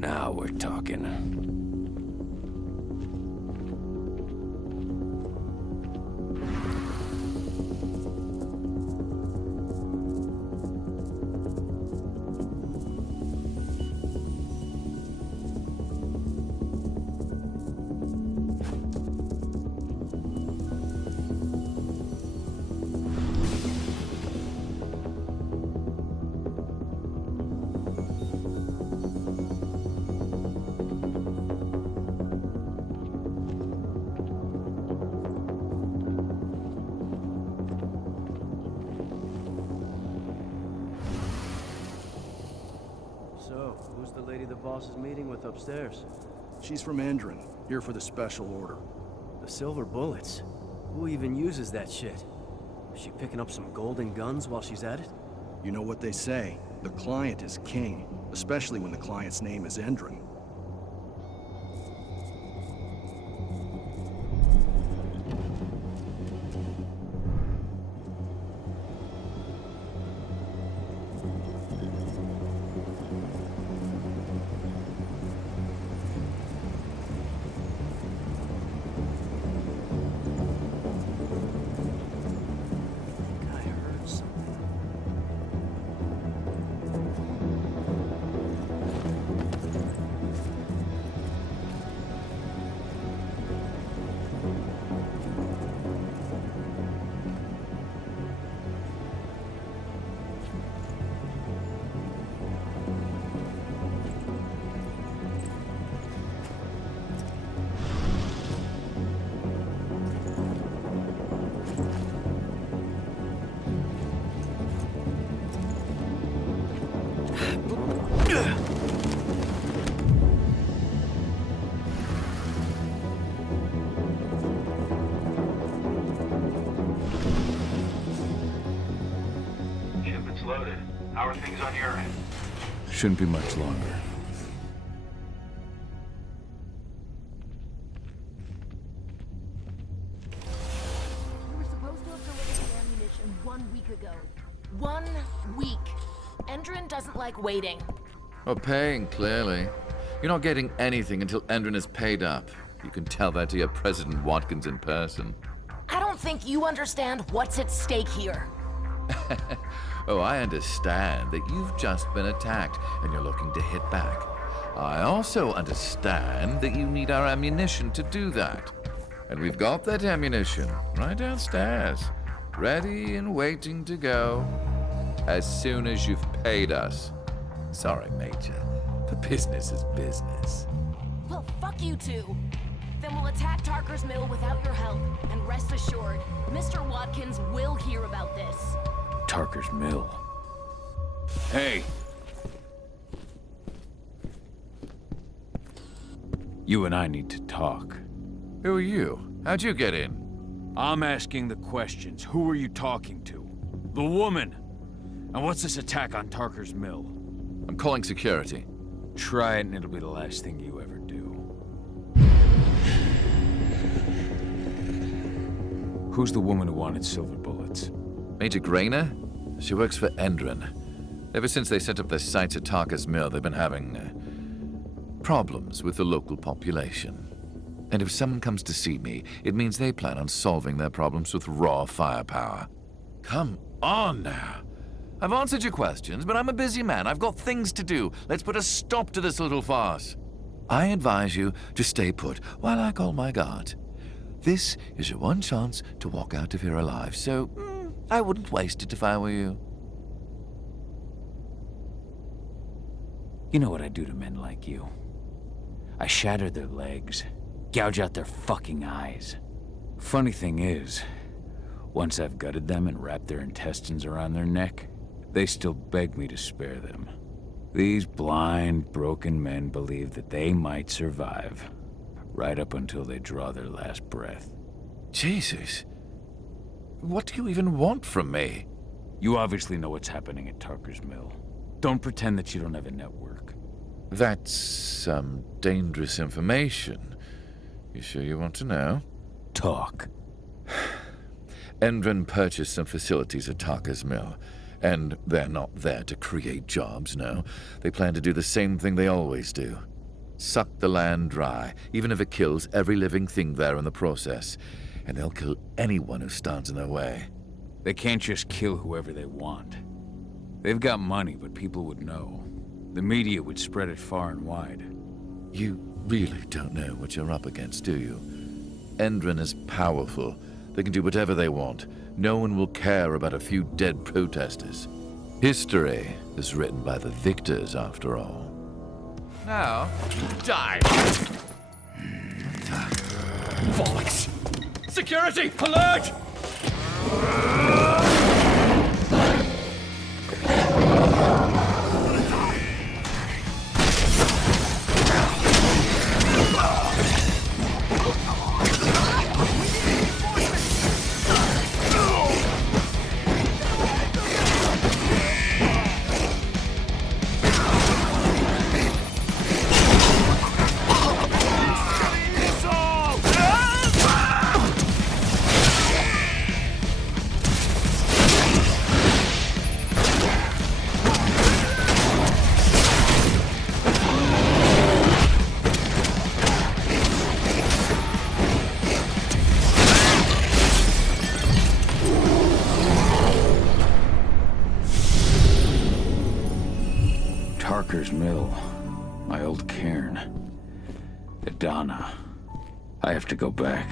Now we're talking. So, who's the lady the boss is meeting with upstairs? She's from Endron, here for the special order. The silver bullets? Who even uses that shit? Is she picking up some golden guns while she's at it? You know what they say, the client is king, especially when the client's name is Endron. Loaded. How are things on your end? Shouldn't be much longer. We were supposed to have delivered the ammunition 1 week ago. 1 week. Endron doesn't like waiting. Well, paying, clearly. You're not getting anything until Endron is paid up. You can tell that to your President Watkins in person. I don't think you understand what's at stake here. Oh, I understand that you've just been attacked and you're looking to hit back. I also understand that you need our ammunition to do that. And we've got that ammunition right downstairs, ready and waiting to go as soon as you've paid us. Sorry, Major, but business is business. Well, fuck you two. Then we'll attack Tarker's Mill without your help, and rest assured, Mr. Watkins will hear about this. Tarker's Mill. Hey! You and I need to talk. Who are you? How'd you get in? I'm asking the questions. Who are you talking to? The woman! And what's this attack on Tarker's Mill? I'm calling security. Try it and it'll be the last thing you ever do. Who's the woman who wanted silver bullets? Major Grainer? She works for Endron. Ever since they set up their sights at Tarker's Mill, they've been having problems with the local population. And if someone comes to see me, it means they plan on solving their problems with raw firepower. Come on now. I've answered your questions, but I'm a busy man. I've got things to do. Let's put a stop to this little farce. I advise you to stay put while I call my guard. This is your one chance to walk out of here alive, so I wouldn't waste it if I were you. You know what I do to men like you? I shatter their legs, gouge out their fucking eyes. Funny thing is, once I've gutted them and wrapped their intestines around their neck, they still beg me to spare them. These blind, broken men believe that they might survive, right up until they draw their last breath. Jesus. What do you even want from me? You obviously know what's happening at Tarker's Mill. Don't pretend that you don't have a network. That's some dangerous information. You sure you want to know? Talk. Endron purchased some facilities at Tarker's Mill, and they're not there to create jobs, no. They plan to do the same thing they always do. suck the land dry, even if it kills every living thing there in the process. And they'll kill anyone who stands in their way. They can't just kill whoever they want. They've got money, but people would know. The media would spread it far and wide. You really don't know what you're up against, do you? Endron is powerful. They can do whatever they want. No one will care about a few dead protesters. History is written by the victors, after all. Now, die! Bollocks! Security! Alert! Harker's Mill, my old cairn. Adana. I have to go back.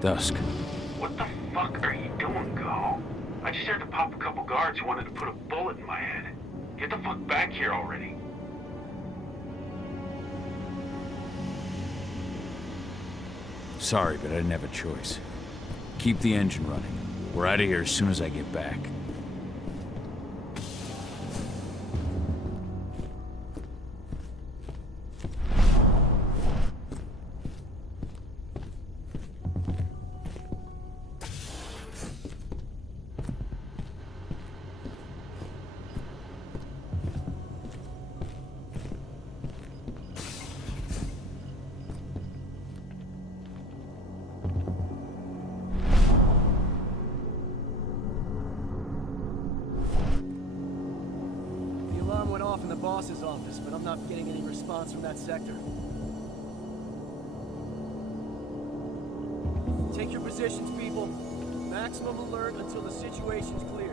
Dusk. What the fuck are you doing, Go? I just had to pop a couple guards who wanted to put a bullet in my head. Get the fuck back here already. Sorry, but I didn't have a choice. Keep the engine running. We're out of here as soon as I get back. Went off in the boss's office, but I'm not getting any response from that sector. Take your positions, people. Maximum alert until the situation's clear.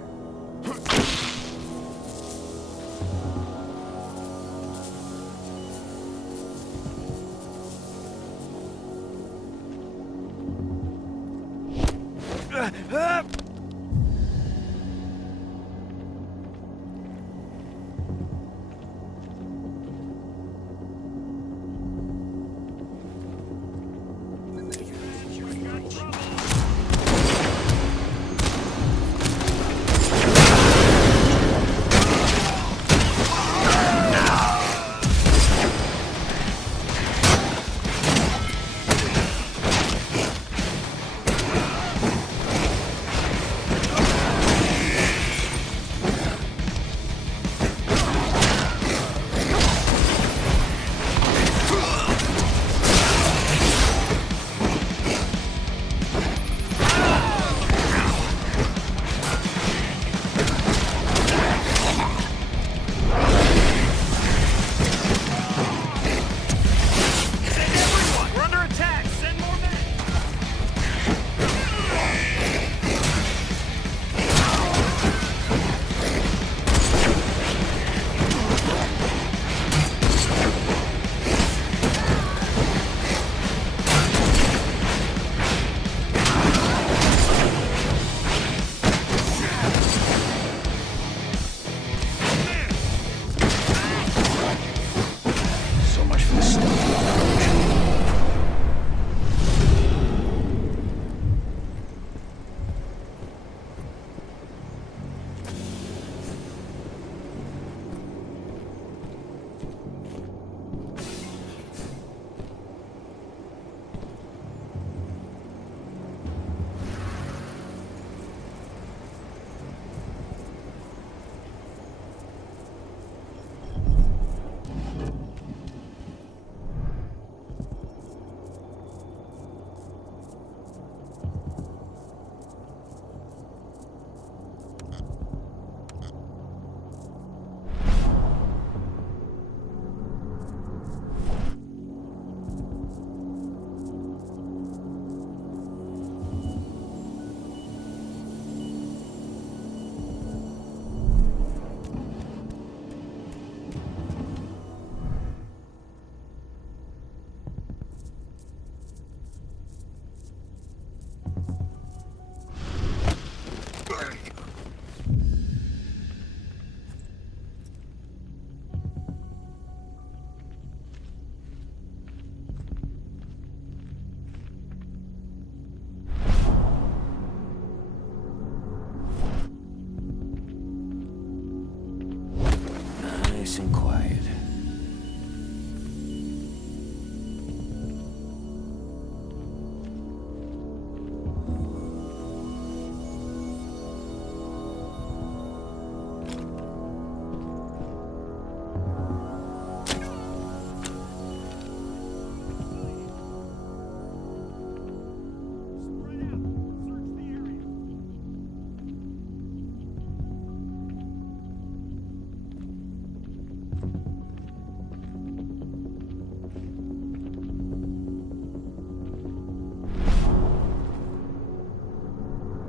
Nice and quiet.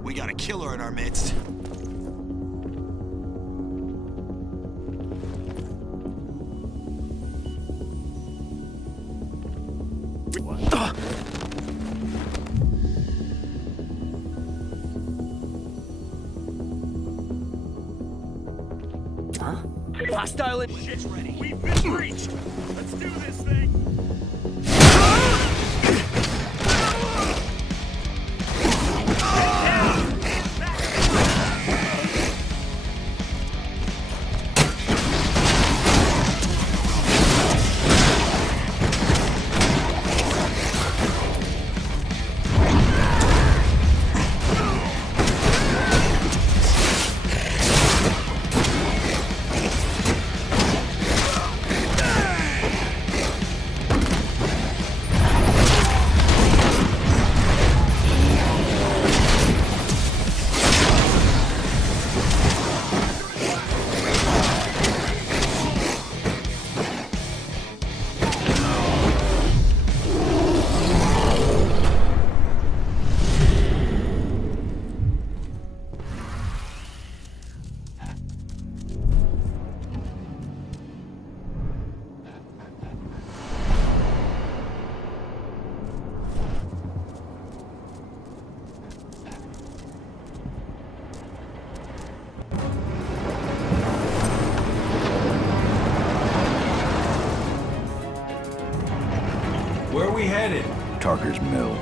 We got a killer in our midst. Hostile in Shit's ready. We've been breached! Let's do this thing! Where are we headed? Tarker's Mill.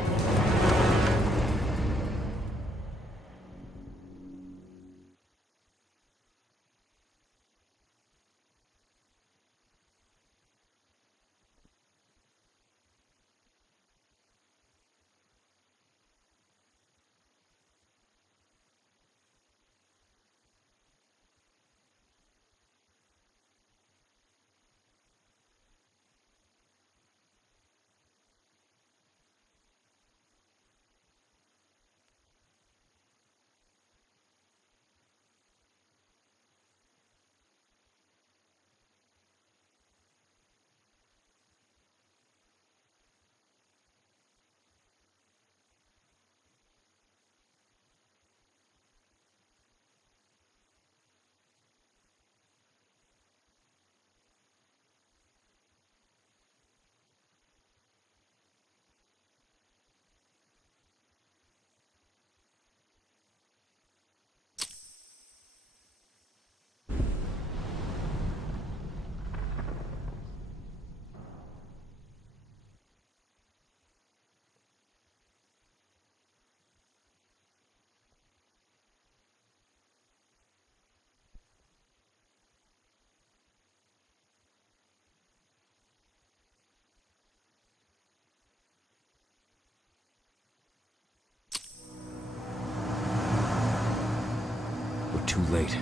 We're too late.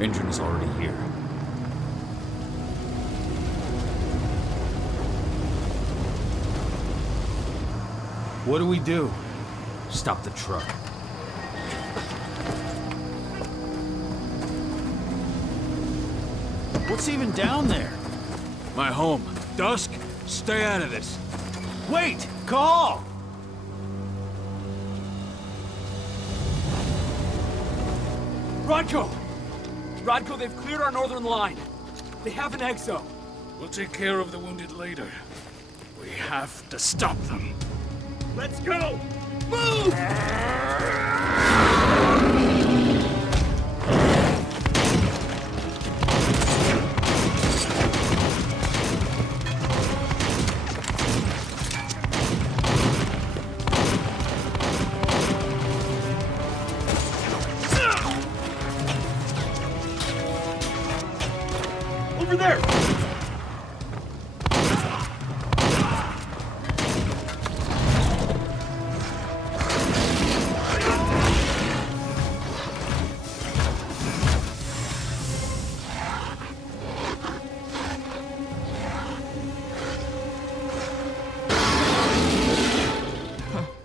Engine is already here. What do we do? Stop the truck. What's even down there? My home. Dusk, stay out of this. Wait! Call! Rodko! Rodko, they've cleared our northern line. They have an exo. We'll take care of the wounded later. We have to stop them. Let's go! Move! Over there! there!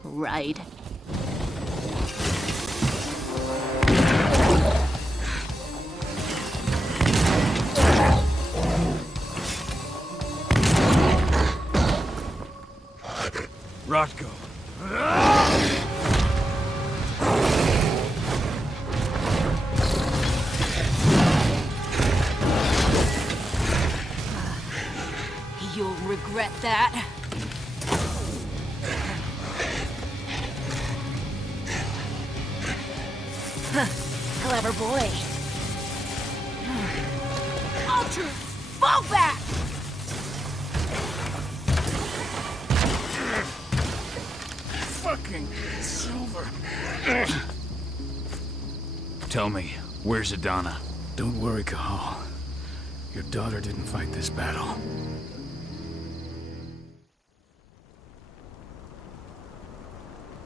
Right. Rotko. You'll regret that. Clever boy. Ultra, fall back! Fucking Silver. Tell me, where's Adana? Don't worry, Cahal. Your daughter didn't fight this battle.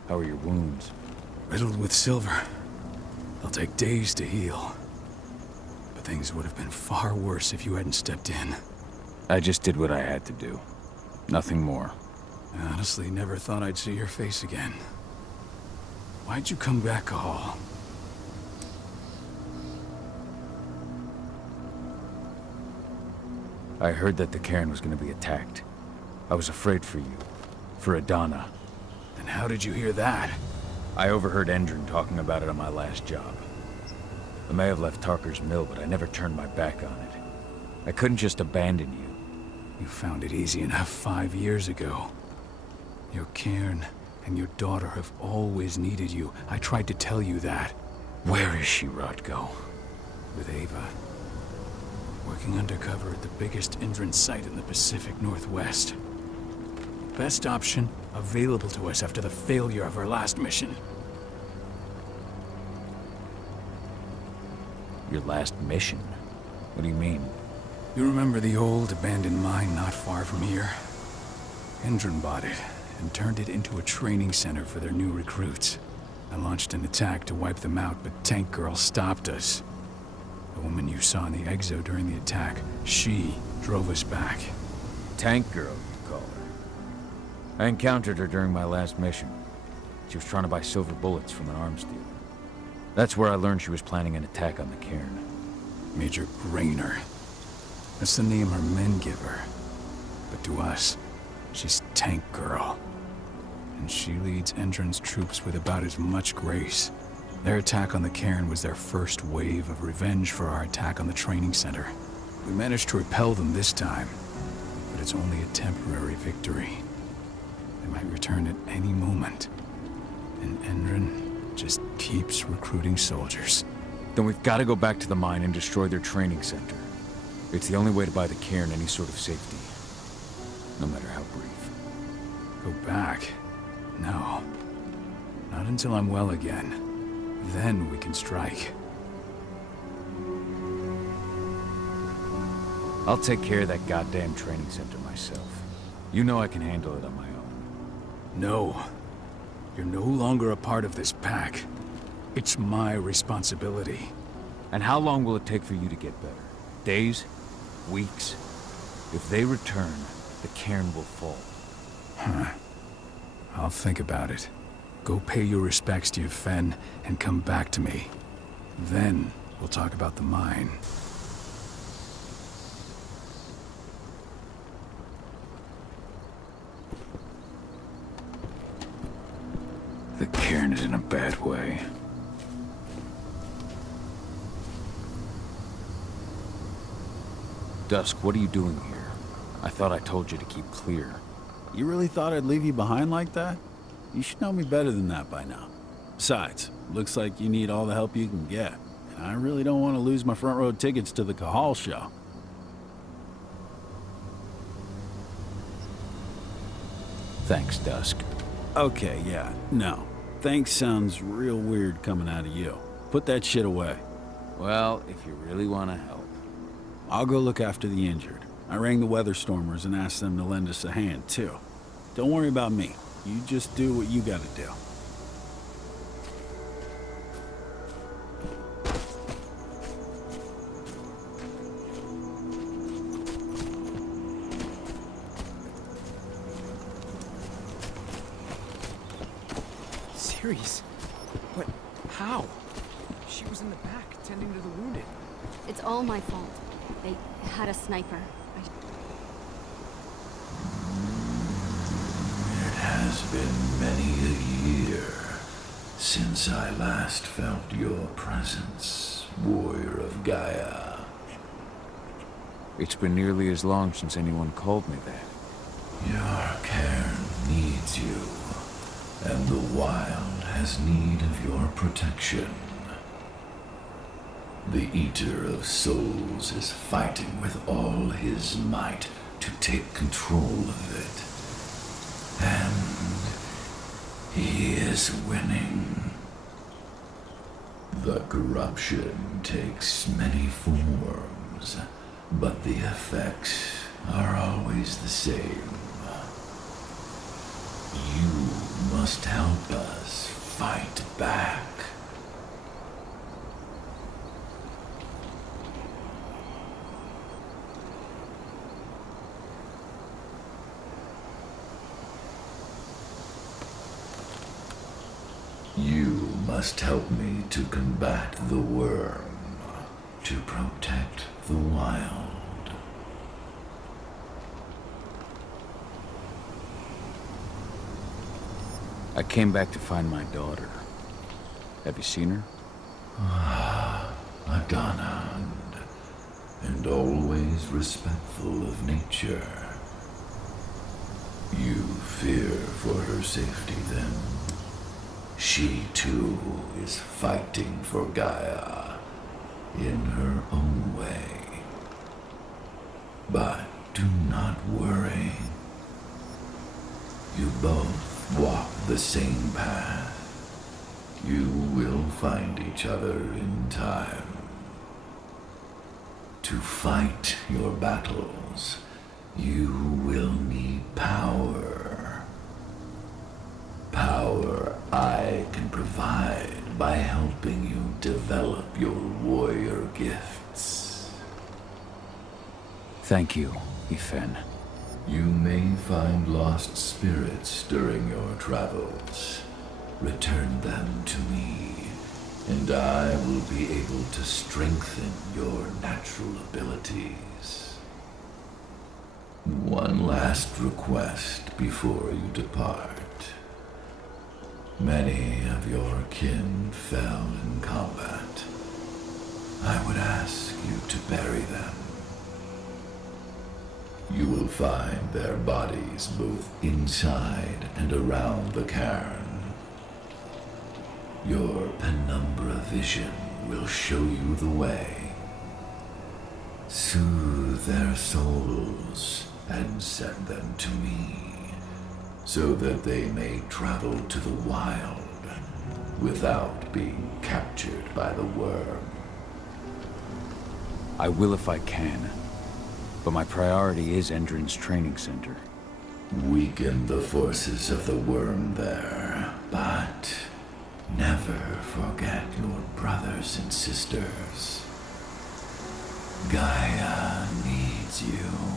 How are your wounds? Riddled with silver. They'll take days to heal. But things would have been far worse if you hadn't stepped in. I just did what I had to do. Nothing more. I honestly never thought I'd see your face again. Why'd you come back, Cahal? I heard that the Cairn was going to be attacked. I was afraid for you. For Adana. And how did you hear that? I overheard Endron talking about it on my last job. I may have left Tarker's mill, but I never turned my back on it. I couldn't just abandon you. You found it easy enough 5 years ago. Your Cairn and your daughter have always needed you. I tried to tell you that. Where is she, Rotko? With Ava. Working undercover at the biggest Endron site in the Pacific Northwest. Best option available to us after the failure of our last mission. Your last mission? What do you mean? You remember the old abandoned mine not far from here? Endron bought it and turned it into a training center for their new recruits. I launched an attack to wipe them out, but Tank Girl stopped us. The woman you saw in the exo during the attack, she drove us back. Tank Girl, you call her. I encountered her during my last mission. She was trying to buy silver bullets from an arms dealer. That's where I learned she was planning an attack on the Cairn. Major Grainer. That's the name her men give her. But to us, she's Tank Girl. And she leads Endron's troops with about as much grace. Their attack on the Cairn was their first wave of revenge for our attack on the training center. We managed to repel them this time, but it's only a temporary victory. They might return at any moment. And Endron just keeps recruiting soldiers. Then we've got to go back to the mine and destroy their training center. It's the only way to buy the Cairn any sort of safety. No matter how brief. Go back? No. Not until I'm well again. Then we can strike. I'll take care of that goddamn training center myself. You know I can handle it on my own. No. You're no longer a part of this pack. It's my responsibility. And how long will it take for you to get better? Days? Weeks? If they return, the Cairn will fall. Huh. I'll think about it. Go pay your respects to your Fen and come back to me. Then we'll talk about the mine. The Cairn is in a bad way. Dusk, what are you doing here? I thought I told you to keep clear. You really thought I'd leave you behind like that? You should know me better than that by now. Besides, looks like you need all the help you can get. And I really don't want to lose my front row tickets to the Cahal show. Thanks, Dusk. Okay, yeah, no. Thanks sounds real weird coming out of you. Put that shit away. Well, if you really want to help. I'll go look after the injured. I rang the weather stormers and asked them to lend us a hand, too. Don't worry about me. You just do what you gotta do. Series? But how? She was in the back, tending to the wounded. It's all my fault. They had a sniper. It has been many a year since I last felt your presence, warrior of Gaia. It's been nearly as long since anyone called me that. Your Caern needs you, and the wild has need of your protection. The Eater of Souls is fighting with all his might to take control of it. And he is winning. The corruption takes many forms, but the effects are always the same. You must help us fight back. You must help me to combat the worm, to protect the wild. I came back to find my daughter. Have you seen her? Adana, and always respectful of nature. You fear for her safety, then? She, too, is fighting for Gaia in her own way. But do not worry. You both walk the same path. You will find each other in time. To fight your battles, you will need power. Power I can provide by helping you develop your warrior gifts. Thank you, Ifen. You may find lost spirits during your travels. Return them to me, and I will be able to strengthen your natural abilities. One last request before you depart. Many of your kin fell in combat. I would ask you to bury them. You will find their bodies both inside and around the cairn. Your penumbra vision will show you the way. Soothe their souls and send them to me, so that they may travel to the wild without being captured by the worm. I will if I can, but my priority is Endron's training center. Weaken the forces of the worm there, but never forget your brothers and sisters. Gaia needs you.